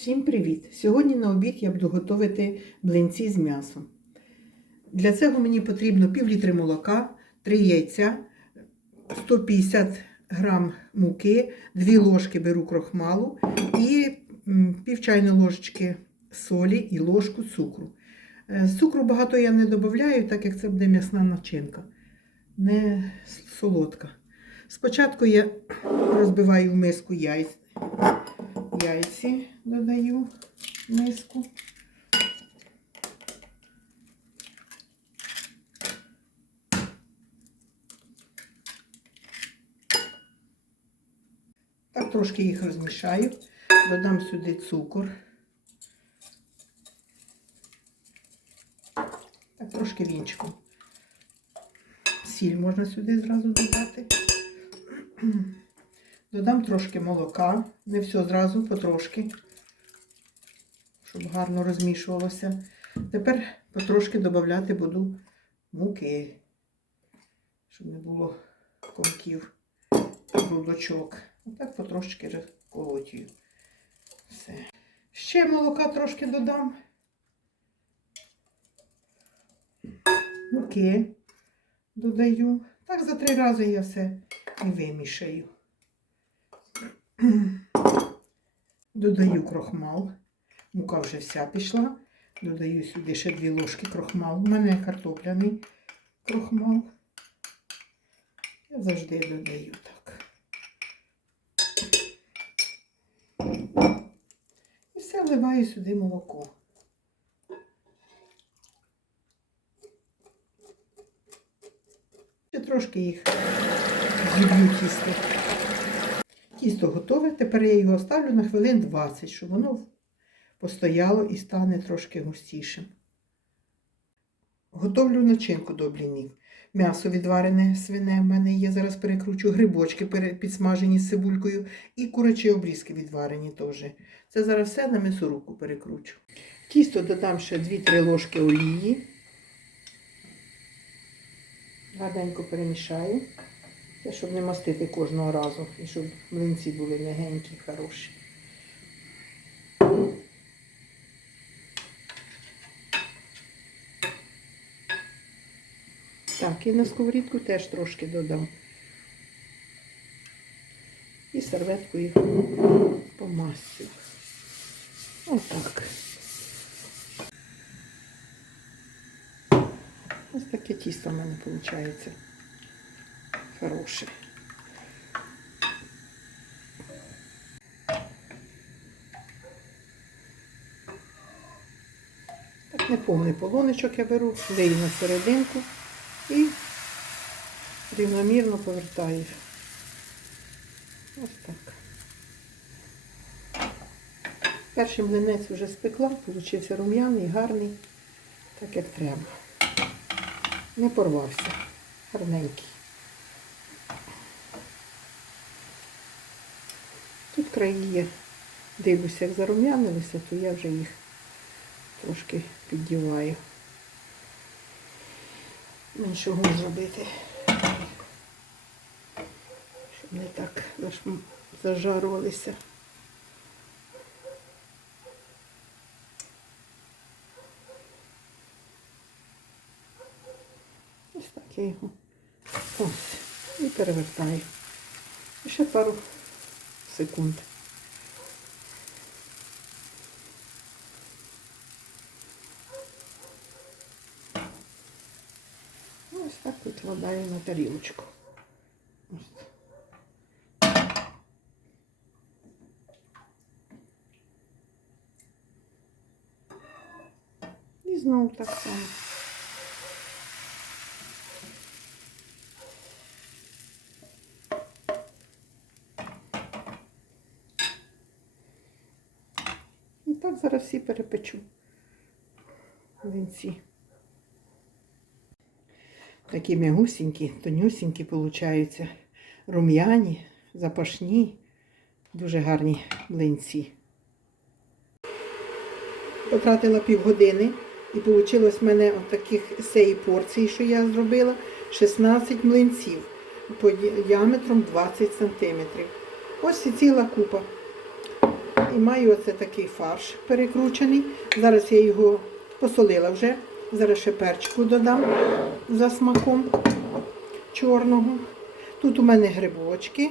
Всім привіт! Сьогодні на обід я буду готувати блинці з м'ясом. Для цього мені потрібно пів літри молока, 3 яйця, 150 грам муки, 2 ложки беру крохмалу і пів чайної ложечки солі і ложку цукру. Е, Цукру багато я не додаю, так як це буде м'ясна начинка, не солодка. Спочатку я розбиваю в миску яйця яйці додаю в миску. Так трошки їх розмішаю, додам сюди цукор. Так трошки вінчиком. Сіль можна сюди зразу додати. Додам трошки молока, не все зразу, потрошки, щоб гарно розмішувалося. Тепер потрошки додати буду муки, щоб не було комків, грудочок. Отак потрошки розколотію. Все. Ще молока трошки додам. Муки додаю. Так за три рази я все і вимішаю. Додаю крохмал. Мука вже вся пішла. Додаю сюди ще дві ложки крохмалу. У мене картопляний крохмал. Я завжди додаю так. І все вливаю сюди молоко. Ще трошки їх зіб'ю тісто. Тісто готове, тепер я його ставлю на хвилин 20, щоб воно постояло і стане трошки густішим. Готовлю начинку до блінів. М'ясо відварене свине в мене є, зараз перекручу, грибочки підсмажені з цибулькою і курячі обрізки відварені теж. Це зараз все на м'ясорубку перекручу. Тісто додам ще 2-3 ложки олії. Гарненько перемішаю. Це щоб не мастити кожного разу і щоб млинці були м'ягенькі, хороші. Так, і на сковорідку теж трошки додам. І серветкою помасю. Отак. Ось таке тісто в мене виходить хороший. Так неповний полоничок я беру, лию на серединку і рівномірно повертаю. Ось так. Перший млинець вже спекла, получився рум'яний, гарний, так як треба. Не порвався, гарненький. Тут краї дивлюся, як зарум'янилися, то я вже їх трошки піддіваю. Меншого зробити, щоб не так зажарувалися. Ось так я його ось і перевертаю. І ще пару секунд. Ось так викладаю на тарілочку. Ось. І так само. Так зараз всі перепечу вінці. Такі м'ягусінькі, тонюсінькі получаються. Рум'яні, запашні, дуже гарні млинці. Потратила півгодини і вийшло в мене от таких цієї порції, що я зробила, 16 млинців по діаметром 20 см. Ось і ціла купа. І маю оце такий фарш перекручений. Зараз я його посолила вже. Зараз ще перчику додам за смаком чорного. Тут у мене грибочки,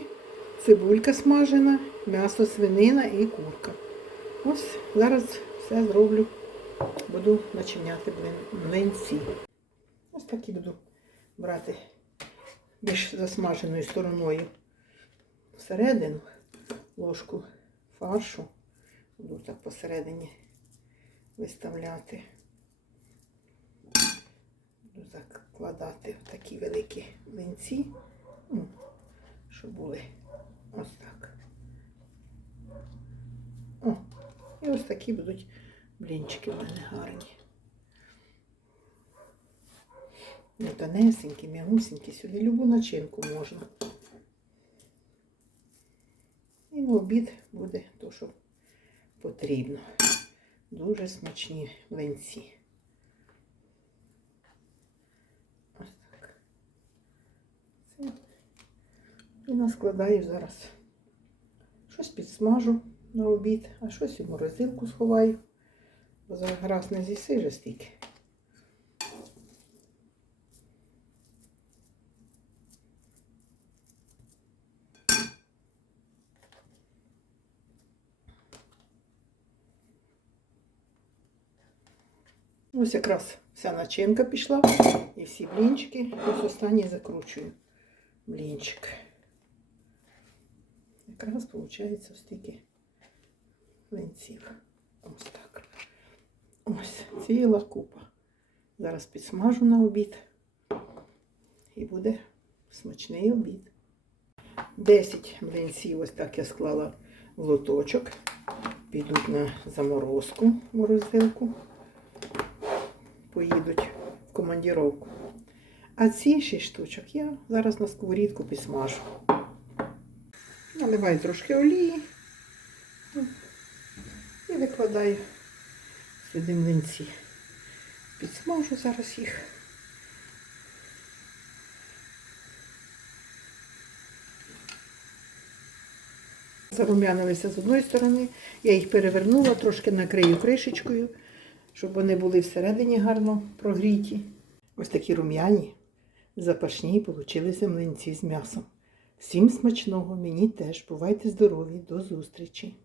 цибулька смажена, м'ясо свинина і курка. Ось зараз все зроблю. Буду начиняти млинці. Ось такі буду брати більш засмаженою стороною всередину ложку фаршу. Буду так посередині виставляти. Буду закладати в такі великі млинці, ну, щоб були ось так. О, і ось такі будуть блінчики в мене гарні. Ну, тонесенькі, м'ягусенькі, сюди любу начинку можна. І на обід буде то, що потрібно. Дуже смачні млинці. Ось так. Це. І наскладаю зараз. Щось підсмажу на обід, а щось у морозилку сховаю. Бо зараз не з'їси вже стільки. Ось якраз вся начинка пішла і всі блінчики. Ось останній закручую блінчик. Якраз виходить ось стільки млинців. Ось так. Ось ціла купа. Зараз підсмажу на обід. І буде смачний обід. 10 млинців ось так я склала в лоточок. Підуть на заморозку морозилку поїдуть в командіровку. А ці шість штучок я зараз на сковорідку підсмажу. Наливаю трошки олії і викладаю сюди млинці. Підсмажу зараз їх. Зарум'янилися з одної сторони, я їх перевернула, трошки накрию кришечкою щоб вони були всередині гарно прогріті. Ось такі рум'яні, запашні получилися млинці з м'ясом. Всім смачного, мені теж. Бувайте здорові, до зустрічі!